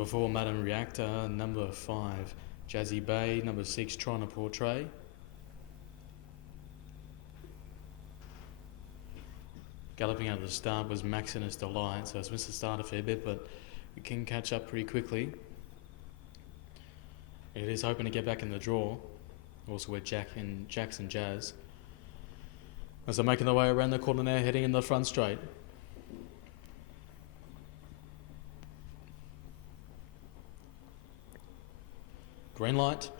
Number 4, Madam Reactor. Number 5, Jazzy Bay. Number 6, Trying to Portray. Galloping out of the start was Maximus Delight, so it's missed the start a fair bit, but we can catch up pretty quickly. It is hoping to get back in the draw. Also with Jackson Jazz. As they're making their way around the corner now, heading in the front straight. Green light.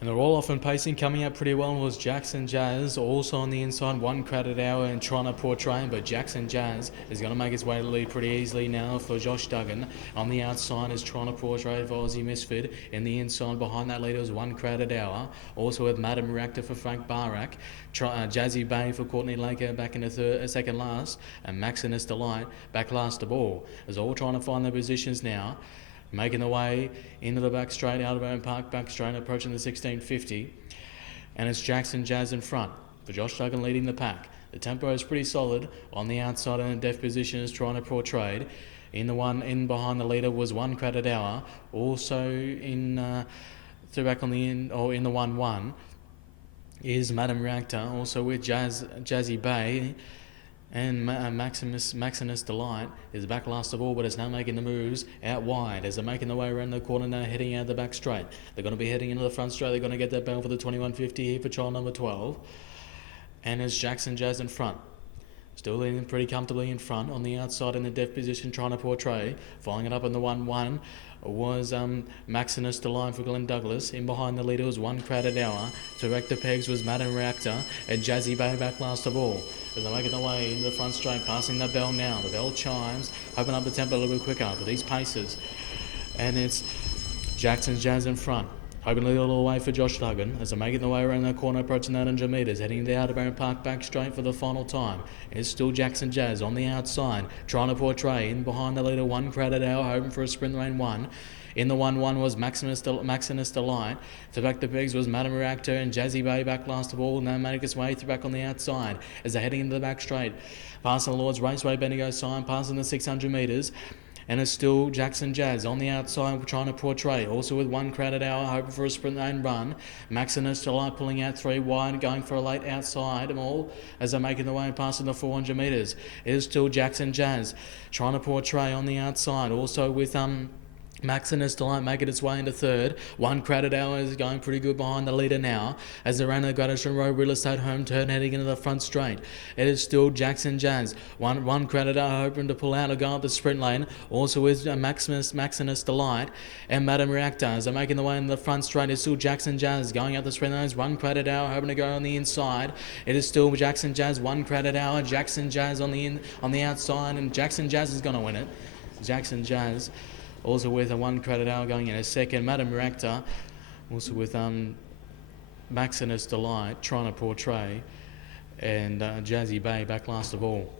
And they're all off and pacing, coming out pretty well was Jackson Jazz, also on the inside, 1 Crowded Hour and Trying to Portray, but Jackson Jazz is going to make his way to the lead pretty easily now for Josh Duggan. On the outside is Trying to Portray for Aussie Misfit. In the inside, behind that leader was 1 Crowded Hour, also with Madam Reactor for Frank Barak, Jazzy Bay for Courtney Laker back in the second last, and Maximus Delight back last of all. As all trying to find their positions now. Making their way into the back straight, out of Owen Park, back straight, approaching the 1650. And it's Jackson Jazz in front, for Josh Duggan leading the pack. The tempo is pretty solid. On the outside in a deft position is Trying to Portray. In behind the leader was 1 Crowded Hour. Also in through back on the in or in the 1-1 is Madam Reactor. Also with Jazzy Bay. And Maximus Delight is back last of all, but is now making the moves out wide as they're making their way around the corner now, heading out the back straight. They're going to be heading into the front straight. They're going to get that bell for the 2150 here for trial number 12. And it's Jackson Jazz in front. Still leading pretty comfortably in front. On the outside in the deft position, Trying to Portray. Following it up in the 1-1 was Maximus Delight for Glenn Douglas. In behind the leader was 1 Crowded Hour. Direct the pegs was Madam Reactor and Jazzy Bay back last of all. As they're making their way into the front straight, passing the bell now. The bell chimes, open up the tempo a little bit quicker for these paces. And it's Jackson Jazz in front. Hoping to lead all the way for Josh Duggan as they're making their way around the corner, approaching 800 metres, heading to the Outer Barron Park back straight for the final time. It's still Jackson Jazz on the outside, Trying to Portray. In behind the leader, 1 Crowded Hour, hoping for a sprint lane 1. In the 1-1 was Maximus Delight. To back the pegs was Madam Reactor and Jazzy Bay back last of all. Now make its way through back on the outside as they're heading into the back straight. Passing the Lord's Raceway Bendigo sign, passing the 600 metres. And it's still Jackson Jazz on the outside Trying to Portray. Also with 1 Crowded Hour, hoping for a sprint lane run. Maximus Delight pulling out 3 wide, going for a late outside them all as they're making their way passing the 400 metres. It is still Jackson Jazz Trying to Portray on the outside. Also with Maximus Delight making its way into third. 1 Crowded Hour is going pretty good behind the leader now as they're around the Gratterson Road Real Estate home turn heading into the front straight. It is still Jackson Jazz. 1 Crowded Hour hoping to pull out or go up the sprint lane. Also with Maximus Delight and Madam Reactor as they're making the way into the front straight. It's still Jackson Jazz going up the sprint lanes. 1 Crowded Hour hoping to go on the inside. It is still Jackson Jazz. 1 Crowded Hour. Jackson Jazz on the outside, and Jackson Jazz is going to win it. Jackson Jazz. Also with a 1 Crowded Hour going in a second. Madam Reactor. Also with Maximus Delight Trying to Portray. And Jazzy Bay back last of all.